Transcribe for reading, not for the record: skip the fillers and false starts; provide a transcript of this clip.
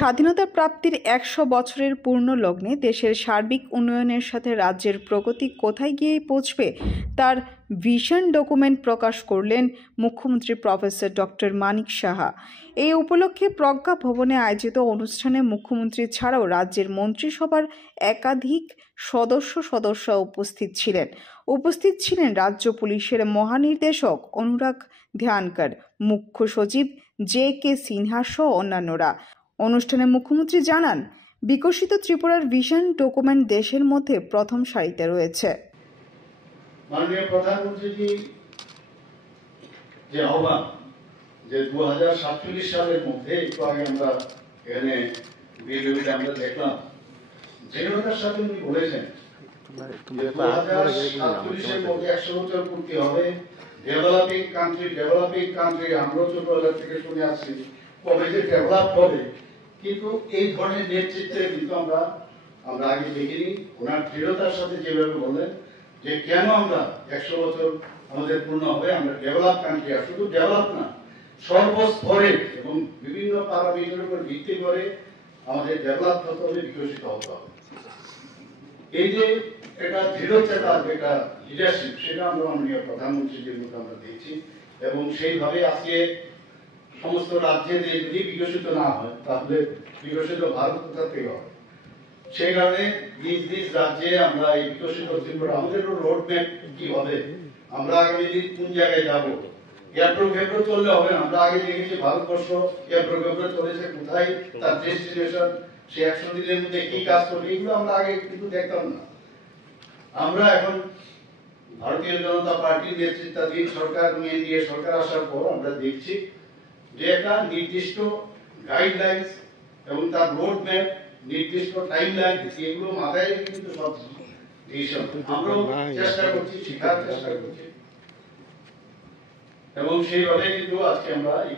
স্বাধীনতা প্রাপ্তির ১০০ বছরের পূর্ণ লগ্নে দেশের সার্বিক উন্নয়নের সাথে রাজ্যের প্রগতি কোথায় গিয়ে পৌঁছবে তার ভিশন ডকুমেন্ট প্রকাশ করলেন মুখ্যমন্ত্রী প্রফেসর ডক্টর মানিক সাহা। এই উপলক্ষে প্রজ্ঞা ভবনে আয়োজিত অনুষ্ঠানে মুখ্যমন্ত্রী ছাড়াও রাজ্যের মন্ত্রিসভার একাধিক সদস্য উপস্থিত ছিলেন রাজ্য পুলিশের মহানির্দেশক অনুরাগ ধ্যানকর, মুখ্য সচিব জে.কে. সিনহা সহ অন্যান্যরা। অনুষ্ঠানে মুখ্যমন্ত্রী জানান, বিকশিত ত্রিপুরার ভিশন ডকুমেন্ট দেশের মধ্যে প্রথম সারিতে রয়েছে। মাননীয় প্রধানমন্ত্রীজি যে আহ্বান যে 2047 সালের মধ্যে একটু আগে আমরা এখানে ভিডিওতে আমরা দেখলাম যেটার সাথে উনি বলেছেন যে 2047 মধ্যে 100 বছর পূর্তি হবে। ডেভেলপিং কান্ট্রি আমরা ছোটবেলা থেকে শুনে আসছি কবে যে ডেভেলপ হবে, কিন্তু এই ধরনের নেতৃত্বে কিন্তু আমরা আগে দেখিনি। ওনার দৃঢ়তার সাথে যেভাবে বললেন যে কেন আমরা 100 বছর আমাদের পূর্ণ হবে, আমরা ডেভেলপ কান্ট্রি, আর শুধু ডেভেলপ না, সর্বস্তরে এবং বিভিন্ন প্যারামিটারের উপর ভিত্তি করে আমাদের ডেভেলপ হতে হবে, বিকশিত হতে হবে। এই যে এটা দৃঢ়তা, যেটা লিডারশিপ, সেটা আমরা মাননীয় প্রধানমন্ত্রীর মধ্যে আমরা দেখছি। এবং সেইভাবে আজকে সমস্ত রাজ্যে যদি বিকশিত না হয় তাহলে বিকশিত ভারত কোথা থেকে হবে? সেই কারণে নিজ রাজ্যে আমরা এই বিকশিত ত্রিপুরা, আমাদের রোড ম্যাপ কি হবে, আমরা আগামী দিন কোন জায়গায় যাবো, এপ্রো চললে হবে না। আমরা আগে দেখেছি ভারতবর্ষ এপ্রো চলেছে কোথায়, তার ডেস্টিনেশন, সে 100 দিনের মধ্যে কি কাজ করবে, এগুলো আমরা আগে কিন্তু দেখতাম না। আমরা এখন ভারতীয় জনতা পার্টির নেতৃত্বাধীন সরকার, এনডিএ সরকার আসার পর আমরা দেখছি যে একটা নির্দিষ্ট গাইডলাইন্স এবং তার রোড ম্যাপ, নির্দিষ্ট টাইমলাইন, এগুলো মাথায় রেখে কিন্তু সব ডিসিশন আমরা চেষ্টা করছি, শেখার চেষ্টা করছি, এবং সেইভাবে কিন্তু আজকে আমরা এই